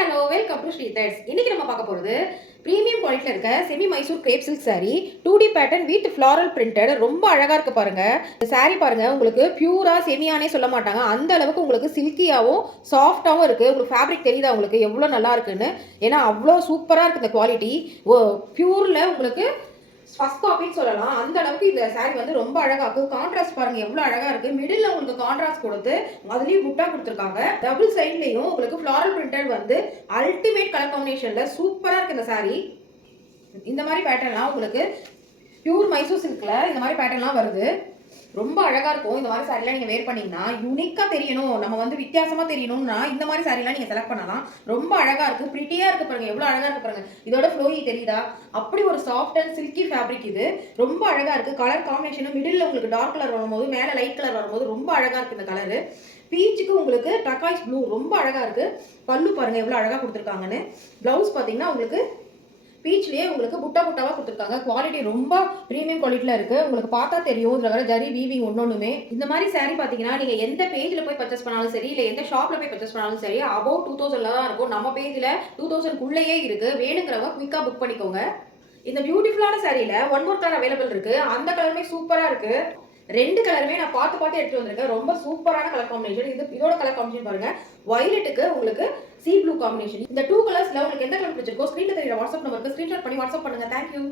Hello welcome to Sri Threads. இன்னைக்கு நம்ம பார்க்க போகிறது ப்ரீமியம் குவாலிட்டியில் இருக்க semi Mysore crepe silk sari 2D pattern with floral printed. ரொம்ப அழகாக இருக்கு பாருங்க. இந்த சாரி பாருங்க, உங்களுக்கு பியூரா செமியானே சொல்ல மாட்டாங்க, அந்த அளவுக்கு உங்களுக்கு சில்கியாகவும் சாஃப்டாகவும் இருக்கு. உங்களுக்கு ஃபேப்ரிக் தெரியுதா உங்களுக்கு எவ்வளோ நல்லா இருக்குன்னு? ஏன்னா அவ்வளோ சூப்பராக இருக்கு இந்த குவாலிட்டி. பியூரில் உங்களுக்கு ஃபர்ஸ்ட் காப்பின்னு சொல்லலாம். அந்த அளவுக்கு இந்த சாரி வந்து ரொம்ப அழகா இருக்கு. கான்ட்ராஸ்ட் பாருங்க எவ்வளவு அழகா இருக்கு. மிடில்ல உங்களுக்கு கான்ட்ராஸ்ட் கொடுத்து அதுலயும் புட்டா கொடுத்துருக்காங்க. டபுள் சைட்லயும் உங்களுக்கு ஃப்ளாரல் பிரிண்டட் வந்து அல்டிமேட் கலர் காம்பினேஷன்ல சூப்பரா இருக்கு இந்த சாரி. இந்த மாதிரி பேட்டர்ன்லாம் உங்களுக்கு பியூர் மைசூர் சில்க்ல இந்த மாதிரி பேட்டர்ன்லாம் வருது. ரொம்ப அழகா இருக்கும். இந்த மாதிரி சாரிலாம் நீங்க வேர் பண்ணீங்கன்னா யூனிக்கா தெரியணும், நம்ம வந்து வித்தியாசமா தெரியணும்னா இந்த மாதிரி சாரிலாம் நீங்க செலக்ட் பண்ணலாம். ரொம்ப அழகா இருக்கு, பிரிட்டியா இருக்கு பாருங்க, எவ்வளவு அழகா இருக்கு பாருங்க. இதோட ஃப்ளோயி தெரியுதா? அப்படி ஒரு சாஃப்ட் அண்ட் சில்கி ஃபேப்ரிக் இது. ரொம்ப அழகா இருக்கு. கலர் காம்பினேஷன் மிடில் உங்களுக்கு டார்க் கலர் வரும்போது மேல லைட் கலர் வரும்போது ரொம்ப அழகா இருக்கு இந்த கலர். பீச்சுக்கு உங்களுக்கு டர்காய்ஸ் ப்ளூ ரொம்ப அழகா இருக்கு. பல்லு பாருங்க எவ்வளவு அழகா கொடுத்துருக்காங்கன்னு. பிளவுஸ் பாத்தீங்கன்னா உங்களுக்கு பீச்லயே உங்களுக்கு புட்டா புட்டாவா கொடுத்துருக்காங்க. குவாலிட்டி ரொம்ப பிரீமியம் குவாலிட்டில இருக்கு. உங்களுக்கு பார்த்தா தெரியும் இதுல வர ஜரி வீவிங் ஒன்னொன்னுமே. இந்த மாதிரி சாரி பாத்தீங்கன்னா நீங்க எந்த பேஜ்ல போய் பர்ச்சேஸ் பண்ணாலும் சரி, இல்ல எந்த ஷாப்ல போய் பர்ச்சேஸ் பண்ணாலும் சரி, அபவுட் 2000 தான் இருக்கும். நம்ம பேஜ்ல 2000 குள்ளேயே இருக்கு. வேணுங்கிறவங்க குயிக்கா புக் பண்ணிக்கோங்க. இந்த பியூட்டிஃபுல்லான சாரியில ஒன் மோர் கலர் அவைலபிள் இருக்கு. அந்த கலருமே சூப்பரா இருக்கு. ரெண்டு கலருமே நான் பார்த்து பார்த்து எடுத்து வந்திருக்கேன். ரொம்ப சூப்பரான கலர் காம்பினேஷன். இதோட கலர் காம்பினேஷன் பாருங்க. வயலட்டுக்கு உங்களுக்கு சீ ப்ளூ காம்பினேஷன். இந்த டூ கலர்ஸ்ல உங்களுக்கு எந்த கலர் பிடிச்சிருக்கோ ஸ்கிரீன்ல தெரியுற வாட்ஸ்அப் நம்பருக்கு ஸ்கிரீன்ஷாட் பண்ணி வாட்ஸ்அப் பண்ணுங்க. தேங்க்யூ.